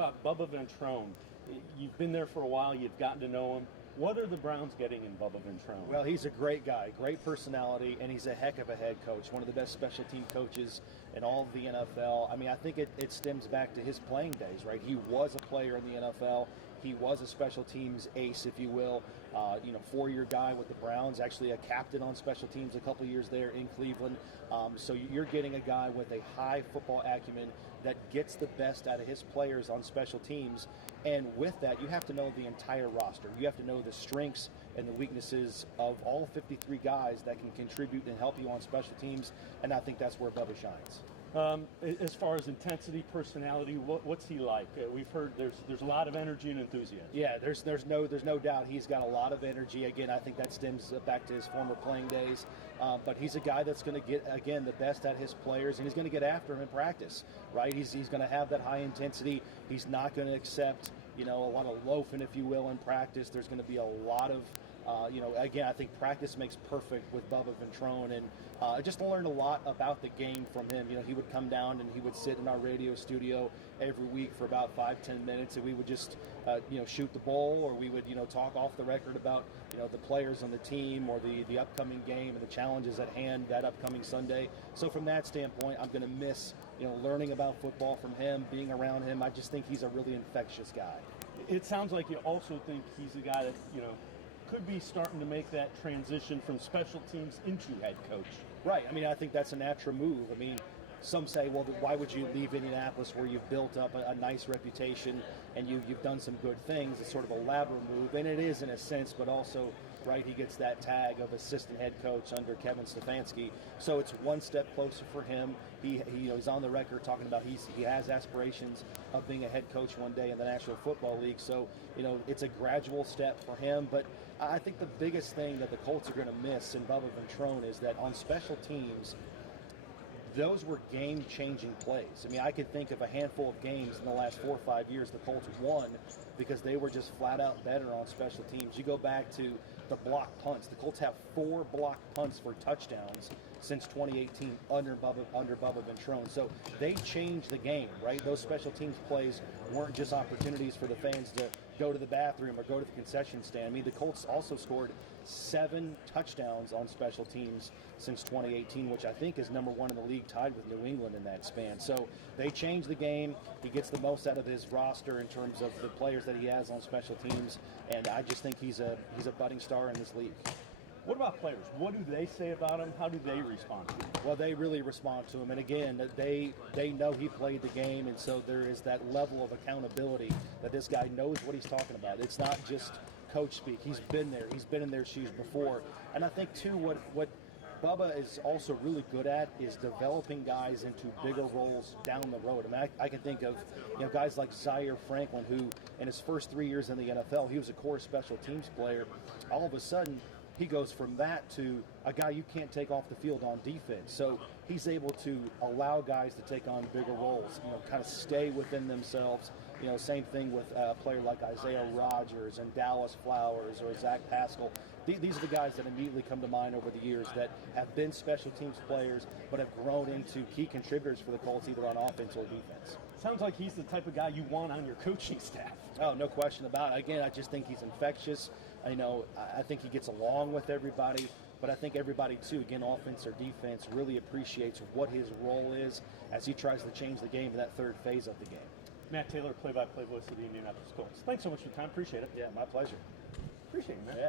about Bubba Ventrone. You've been there for a while. You've gotten to know him. What are the Browns getting in Bubba Ventrone? Well, he's a great guy, great personality, and he's a heck of a head coach, one of the best special team coaches in all of the NFL. I mean, I think it stems back to his playing days, right? He was a player in the NFL. He was a special teams ace, if you will. 4-year guy with the Browns, actually a captain on special teams a couple years there in Cleveland. So you're getting a guy with a high football acumen that gets the best out of his players on special teams. And with that, you have to know the entire roster. You have to know the strengths and the weaknesses of all 53 guys that can contribute and help you on special teams. And I think that's where Bubba shines. As far as intensity, personality, what's he like? We've heard there's a lot of energy and enthusiasm. Yeah, there's no doubt he's got a lot of energy. Again, I think that stems back to his former playing days. But he's a guy that's going to get, again, the best out of his players, and he's going to get after him in practice, right? He's going to have that high intensity. He's not going to accept, a lot of loafing, if you will, in practice. There's going to be a lot of again, I think practice makes perfect with Bubba Ventrone, and I just learned a lot about the game from him. He would come down and he would sit in our radio studio every week for about 5-10 minutes, and we would just, shoot the bull, or we would, talk off the record about, the players on the team or the upcoming game and the challenges at hand that upcoming Sunday. So from that standpoint, I'm going to miss, learning about football from him, being around him. I just think he's a really infectious guy. It sounds like you also think he's a guy that, could be starting to make that transition from special teams into head coach. Right. I mean, I think that's a natural move. I mean, some say, well, why would you leave Indianapolis where you've built up a nice reputation and you've done some good things? It's sort of a lateral move, and it is in a sense, but also, right, he gets that tag of assistant head coach under Kevin Stefanski. So it's one step closer for him. He's on the record talking about he has aspirations of being a head coach one day in the National Football League. So, it's a gradual step for him. But I think the biggest thing that the Colts are going to miss in Bubba Ventrone is that on special teams, those were game-changing plays. I mean, I could think of a handful of games in the last 4 or 5 years the Colts won because they were just flat-out better on special teams. You go back to the block punts. The Colts have 4 block punts for touchdowns since 2018 under Bubba Ventrone. So they changed the game, right? Those special teams plays weren't just opportunities for the fans to go to the bathroom or go to the concession stand. I mean, the Colts also scored 7 touchdowns on special teams since 2018, which I think is number 1 in the league, tied with New England in that span. So they changed the game. He gets the most out of his roster in terms of the players that he has on special teams, and I just think he's a budding star in this league. What about players? What do they say about him? How do they respond to him? Well, they really respond to him. And again, they know he played the game, and so there is that level of accountability that this guy knows what he's talking about. It's not just coach speak. He's been there. He's been in their shoes before. And I think, too, what Bubba is also really good at is developing guys into bigger roles down the road. I mean, I can think of guys like Zaire Franklin, who in his first 3 years in the NFL, he was a core special teams player. All of a sudden, he goes from that to a guy you can't take off the field on defense. So he's able to allow guys to take on bigger roles, kind of stay within themselves. Same thing with a player like Isaiah Rodgers and Dallas Flowers or Zach Pascal. These are the guys that immediately come to mind over the years that have been special teams players but have grown into key contributors for the Colts either on offense or defense. Sounds like he's the type of guy you want on your coaching staff. Oh, no question about it. Again, I just think he's infectious. I think he gets along with everybody, but I think everybody, too, again, offense or defense, really appreciates what his role is as he tries to change the game in that third phase of the game. Matt Taylor, play-by-play voice of the Indianapolis Colts. Thanks so much for your time. Appreciate it. Yeah, my pleasure. Appreciate it, man. Yeah.